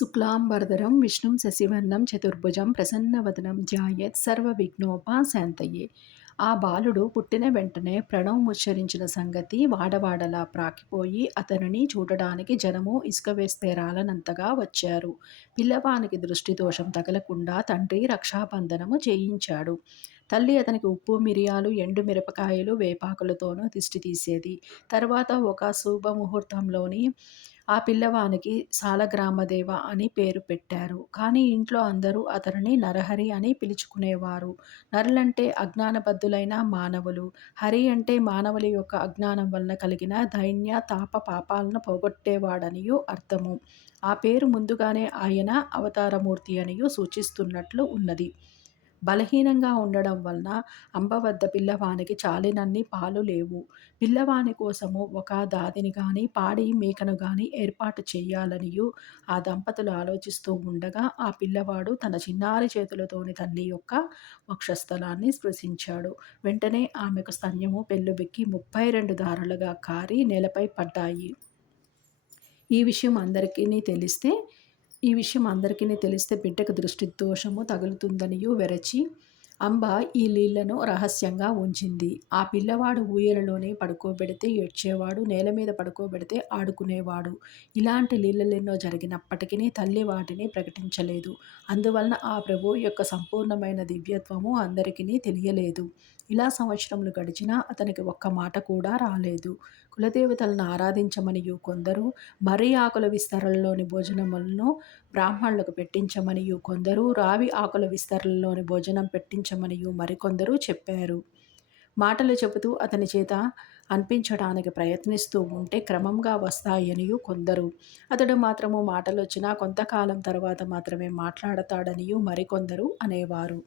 శుక్లాంబరధరం విష్ణుం శశివర్ణం చతుర్భుజం ప్రసన్నవదనం ధ్యాయత్ సర్వవిఘ్నోపాశాంతయే ఆ బాలుడు పుట్టిన వెంటనే ప్రణవ్ ముచ్చరించిన సంగతి వాడవాడలా ప్రాకిపోయి అతనిని చూడడానికి జనము ఇసుక వేస్తే రాలనంతగా వచ్చారు. పిల్లవానికి దృష్టి దోషం తగలకుండా తండ్రి రక్షాబంధనము చేయించాడు. తల్లి అతనికి ఉప్పు మిరియాలు ఎండు మిరపకాయలు వేపాకులతోనూ దిష్టి తీసేది తర్వాత ఒక శుభముహూర్తంలోని ఆ పిల్లవానికి సాలగ్రామదేవ అని పేరు పెట్టారు. కానీ ఇంట్లో అందరూ అతనిని నరహరి అని పిలుచుకునేవారు. నరులంటే అజ్ఞానబద్ధులైన మానవులు. హరి అంటే మానవుల యొక్క అజ్ఞానం వలన కలిగిన దైన్య తాప పాపాలను పోగొట్టేవాడనియు అర్థము. ఆ పేరు ముందుగానే ఆయన అవతారమూర్తి అనియు సూచిస్తున్నట్లు ఉన్నది. బలహీనంగా ఉండడం వలన అంబ వద్ద పిల్లవానికి చాలినన్ని పాలు లేవు. పిల్లవాని కోసము ఒక దాదిని కానీ పాడి మేకను కానీ ఏర్పాటు చేయాలనియు ఆ దంపతులు ఆలోచిస్తూ ఉండగా ఆ పిల్లవాడు తన చిన్నారి చేతులతోని తల్లి యొక్క వక్షస్థలాన్ని స్పృశించాడు. వెంటనే ఆమెకు స్తన్యము పెళ్ళుబెక్కి ముప్పై రెండు దారులుగా కారి నేలపై పడ్డాయి. ఈ విషయం అందరికీ తెలిస్తే ఈ విషయం అందరికీ తెలిస్తే బిడ్డకు దృష్టి దోషము తగులుతుందనియూ వెరచి అంబ ఈ నీళ్ళను రహస్యంగా ఉంచింది. ఆ పిల్లవాడు ఊయలలోనే పడుకోబెడితే ఏడ్చేవాడు నేల మీద పడుకోబెడితే ఆడుకునేవాడు. ఇలాంటి లీలలెన్నో జరిగినప్పటికీ తల్లి వాటిని ప్రకటించలేదు. అందువలన ఆ ప్రభు యొక్క సంపూర్ణమైన దివ్యత్వము అందరికీ తెలియలేదు. ఇలా సంవత్సరములు గడిచినా అతనికి ఒక్క మాట కూడా రాలేదు. కులదేవతలను ఆరాధించమనియు కొందరు మర్రి ఆకుల విస్తరణలోని భోజనములను బ్రాహ్మణులకు పెట్టించమనియు కొందరు రావి ఆకుల విస్తరణలోని భోజనం పెట్టించమనియు మరికొందరు చెప్పారు. మాటలు చెబుతూ అతని చేత అనిపించడానికి ప్రయత్నిస్తూ ఉంటే క్రమంగా వస్తాయనియు కొందరు. అతడు మాత్రము మాటలు వచ్చినా కొంతకాలం తర్వాత మాత్రమే మాట్లాడతాడనియు మరికొందరు అనేవారు.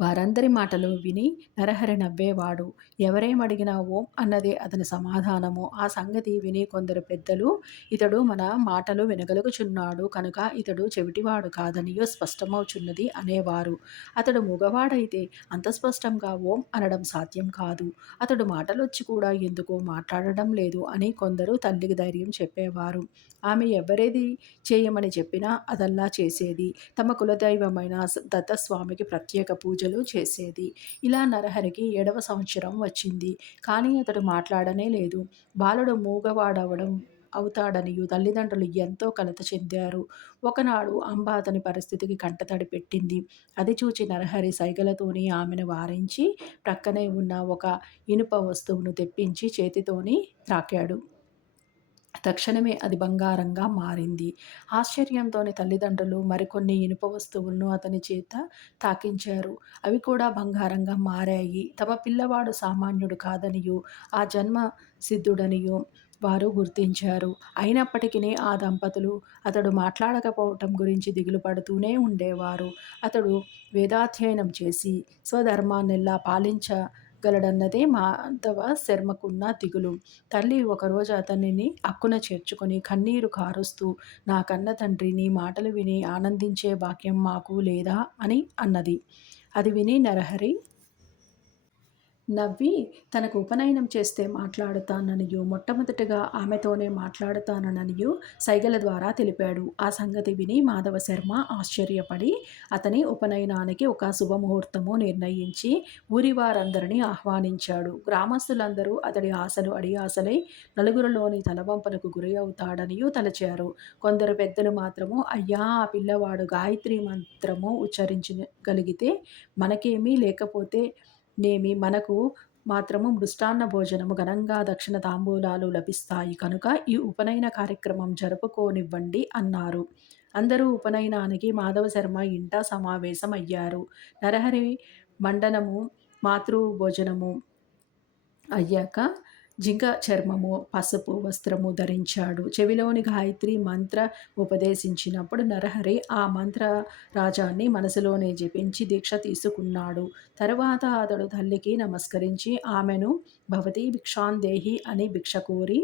వారందరి మాటలు విని నరహరి నవ్వేవాడు. ఎవరేమడిగినా ఓం అన్నదే అతని సమాధానము. ఆ సంగతి విని కొందరు పెద్దలు ఇతడు మన మాటలు వినగలుగుచున్నాడు కనుక ఇతడు చెవిటివాడు కాదనియో స్పష్టమవుచున్నది అనేవారు. అతడు మగవాడైతే అంత స్పష్టంగా ఓం అనడం సాధ్యం కాదు. అతడు మాటలొచ్చి కూడా ఎందుకో మాట్లాడడం లేదు అని కొందరు తల్లికి ధైర్యం చెప్పేవారు. ఆమె ఎవరేది చేయమని చెప్పినా అదల్లా చేసేది. తమ కులదైవమైన దత్తస్వామికి ప్రత్యేక పూజలు పూజలు చేసేది. ఇలా నరహరికి ఏడవ సంవత్సరం వచ్చింది. కానీ అతడు మాట్లాడనే లేదు. బాలుడు మూగవాడవడం అవుతాడనియు తల్లిదండ్రులు ఎంతో కలత చెందారు. ఒకనాడు అంబ అతని పరిస్థితికి కంటతడి పెట్టింది. అది చూచి నరహరి సైగలతోని ఆమెను వారించి ప్రక్కనే ఉన్న ఒక ఇనుప వస్తువును తెప్పించి చేతితోని త్రాకాడు. తక్షణమే అది బంగారంగా మారింది. ఆశ్చర్యంతోని తల్లిదండ్రులు మరికొన్ని ఇనుప వస్తువులను అతని చేత తాకించారు. అవి కూడా బంగారంగా మారాయి. తమ పిల్లవాడు సామాన్యుడు కాదనియు ఆ జన్మ సిద్ధుడనియు వారు గుర్తించారు. అయినప్పటికీ ఆ దంపతులు అతడు మాట్లాడకపోవటం గురించి దిగులు పడుతూనే ఉండేవారు. అతడు వేదాధ్యయనం చేసి స్వధర్మాన్నెల్లా పాలించ గలడన్నదే మాధవ శర్మకున్న దిగులు. తల్లి ఒకరోజు అతనిని అక్కున చేర్చుకొని కన్నీరు కారుస్తూ నా కన్న తండ్రి నీ మాటలు విని ఆనందించే భాగ్యం మాకు లేదా అని అన్నది. అది విని నరహరి నవ్వి తనకు ఉపనయనం చేస్తే మాట్లాడుతాననియు మొట్టమొదటిగా ఆమెతోనే మాట్లాడుతాననియు సైగల ద్వారా తెలిపాడు. ఆ సంగతి విని మాధవ శర్మ ఆశ్చర్యపడి అతని ఉపనయనానికి ఒక శుభముహూర్తము నిర్ణయించి ఊరి వారందరినీ ఆహ్వానించాడు. గ్రామస్తులందరూ అతడి ఆశలు అడి ఆశలై నలుగురిలోని తలవంపలకు గురి అవుతాడనియు తలచారు. కొందరు పెద్దలు మాత్రము అయ్యా ఆ పిల్లవాడు గాయత్రి మంత్రము ఉచ్చరించగలిగితే మనకేమీ లేకపోతే నేమి మనకు మాత్రము మృష్టాన్న భోజనము ఘనంగా దక్షిణ తాంబూలాలు లభిస్తాయి. కనుక ఈ ఉపనయన కార్యక్రమం జరుపుకోనివ్వండి అన్నారు. అందరూ ఉపనయనానికి మాధవ శర్మ ఇంట సమావేశం అయ్యారు నరహరి మండనము మాతృ భోజనము అయ్యాక జింక చర్మము పసుపు వస్త్రము ధరించాడు. చెవిలోని గాయత్రి మంత్ర ఉపదేశించినప్పుడు నరహరి ఆ మంత్ర రాజాన్ని మనసులోనే జపించి దీక్ష తీసుకున్నాడు. తరువాత అతడు తల్లికి నమస్కరించి ఆమెను భవతి భిక్షాందేహి అని భిక్ష కోరి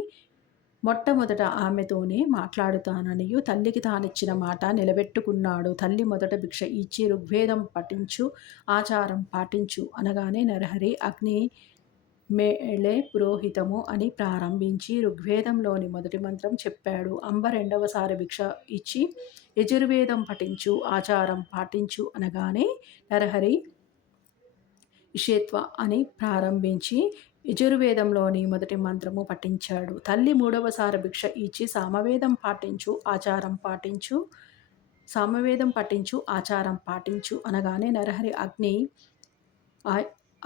మొట్టమొదట ఆమెతోనే మాట్లాడుతాననియు తల్లికి తానిచ్చిన మాట నిలబెట్టుకున్నాడు. తల్లి మొదట భిక్ష ఇచ్చి ఋగ్వేదం పఠించు ఆచారం పాటించు అనగానే నరహరి అగ్ని మేళే పురోహితము అని ప్రారంభించి ఋగ్వేదంలోని మొదటి మంత్రం చెప్పాడు. అంబ రెండవసారి భిక్ష ఇచ్చి యజుర్వేదం పఠించు, ఆచారం పాటించు అనగానే నరహరి ఇషేత్వ అని ప్రారంభించి యజుర్వేదంలోని మొదటి మంత్రము పఠించాడు. తల్లి మూడవసారి భిక్ష ఇచ్చి సామవేదం పాటించు, ఆచారం పాటించు సామవేదం పఠించు, ఆచారం పాటించు అనగానే నరహరి అగ్ని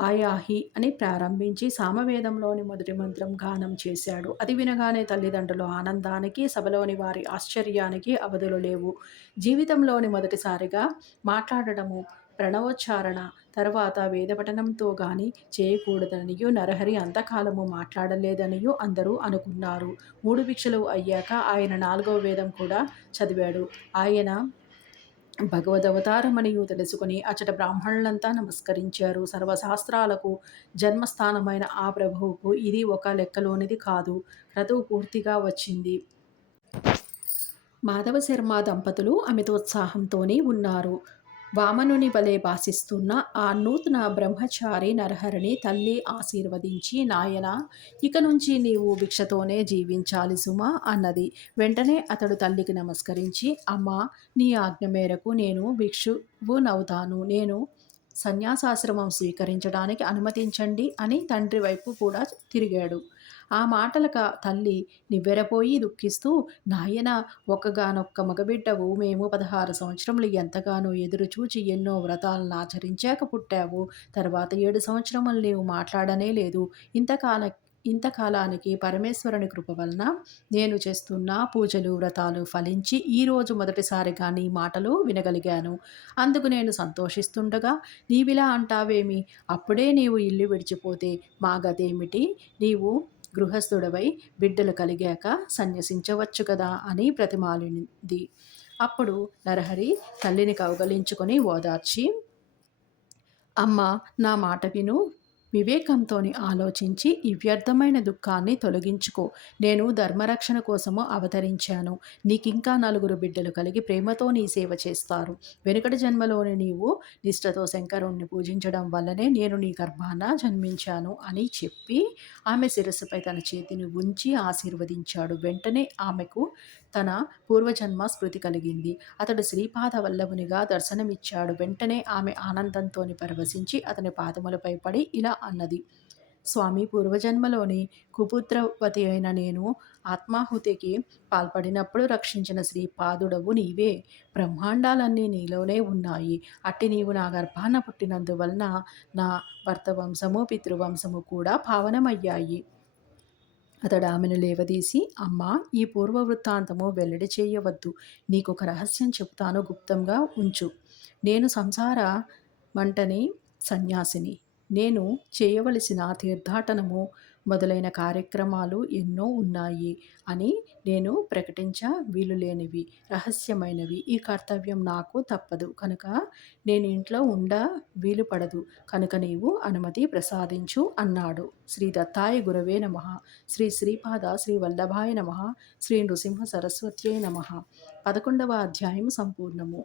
ఆయాహి అని ప్రారంభించి సామవేదంలోని మొదటి మంత్రం గానం చేశాడు. అది వినగానే తల్లిదండ్రులు ఆనందానికి, సభలోని వారి ఆశ్చర్యానికి అవధులు లేవు. జీవితంలోని మొదటిసారిగా మాట్లాడడము, ప్రణవోచ్చారణ తర్వాత వేదపఠనంతో గాని చేయకూడదనియు నరహరి అంతకాలము మాట్లాడలేదనియూ అందరూ అనుకున్నారు. మూడు భిక్షలు అయ్యాక ఆయన నాలుగవ వేదం కూడా చదివాడు. ఆయన భగవదవతారమనియూ తెలుసుకుని అచట బ్రాహ్మణులంతా నమస్కరించారు. సర్వశాస్త్రాలకు జన్మస్థానమైన ఆ ప్రభువుకు ఇది ఒక లెక్కలోనిది కాదు. క్రతువు పూర్తిగా వచ్చింది. మాధవశర్మ దంపతులు అమితోత్సాహంతోనే ఉన్నారు. వామనుని వలె భాసిస్తున్న ఆ నూతన బ్రహ్మచారి నరహరిని తల్లి ఆశీర్వదించి నాయనా! ఇక నుంచి నీవు భిక్షతోనే జీవించాలి సుమా అన్నది. వెంటనే అతడు తల్లికి నమస్కరించి అమ్మా! నీ ఆజ్ఞ మేరకు నేను భిక్షువునవుతాను. నేను సన్యాసాశ్రమం స్వీకరించడానికి అనుమతించండి అని తండ్రి వైపు కూడా తిరిగాడు. ఆ మాటలక తల్లి నివ్వెరపోయి దుఃఖిస్తూ నాయనా! ఒక్కగానొక్క మగబిడ్డవు. మేము పదహారు సంవత్సరములు ఎంతగానో ఎదురుచూచి ఎన్నో వ్రతాలను ఆచరించాక పుట్టావు. తర్వాత ఏడు సంవత్సరములు నీవు మాట్లాడనే లేదు. ఇంతకాల ఇంతకాలానికి పరమేశ్వరుని కృప వలన నేను చేస్తున్న పూజలు, వ్రతాలు ఫలించి ఈరోజు మొదటిసారిగా నీ మాటలు వినగలిగాను. అందుకు నేను సంతోషిస్తుండగా నీవిలా అంటావేమి? అప్పుడే నీవు ఇల్లు విడిచిపోతే మా గదేమిటి నీవు గృహస్థుడవై బిడ్డలు కలిగాక సన్యసించవచ్చు కదా అని ప్రతిమాలింది అప్పుడు నరహరి తల్లిని కౌగలించుకొని ఓదార్చి అమ్మ నా మాట విను. వివేకంతోని ఆలోచించి ఈ వ్యర్థమైన దుఃఖాన్ని తొలగించుకో. నేను ధర్మరక్షణ కోసము అవతరించాను. నీకింకా నలుగురు బిడ్డలు కలిగి ప్రేమతో నీ సేవ చేస్తారు. వెనుకటి జన్మలోని నీవు నిష్ఠతో శంకరుణ్ణి పూజించడం వల్లనే నేను నీ గర్భాన జన్మించాను అని చెప్పి ఆమె శిరస్సుపై తన చేతిని ఉంచి ఆశీర్వదించాడు. వెంటనే ఆమెకు తన పూర్వజన్మ స్మృతి కలిగింది. అతడు శ్రీపాద వల్లభునిగా దర్శనమిచ్చాడు. వెంటనే ఆమె ఆనందంతోని పరవశించి అతని పాదములపై పడి ఇలా అన్నది. స్వామి పూర్వజన్మలోని కుపుత్రవతి అయిన నేను ఆత్మాహుతికి పాల్పడినప్పుడు రక్షించిన శ్రీ పాదుడవు నీవే. బ్రహ్మాండాలన్నీ నీలోనే ఉన్నాయి. అట్టి నీవు నా గర్భాన పుట్టినందువలన నా భర్త వంశము పితృవంశము కూడా పావనమయ్యాయి. అతడు ఆమెను లేవదీసి అమ్మా! ఈ పూర్వ వృత్తాంతము వెల్లడి చేయవద్దు. నీకొక రహస్యం చెబుతాను గుప్తంగా ఉంచు. నేను సంసార మంటని సన్యాసిని. నేను చేయవలసిన తీర్థాటనము మొదలైన కార్యక్రమాలు ఎన్నో ఉన్నాయి అని నేను ప్రకటించ వీలులేనివి, రహస్యమైనవి. ఈ కర్తవ్యం నాకు తప్పదు. కనుక నేను ఇంట్లో ఉండ వీలు పడదు కనుక నీవు అనుమతి ప్రసాదించు అన్నాడు. శ్రీ దత్తాయ గురవే నమః. శ్రీ శ్రీపాద శ్రీ వల్లభాయ నమః. శ్రీ నృసింహ సరస్వత్యై నమః. పదకొండవ అధ్యాయం సంపూర్ణము.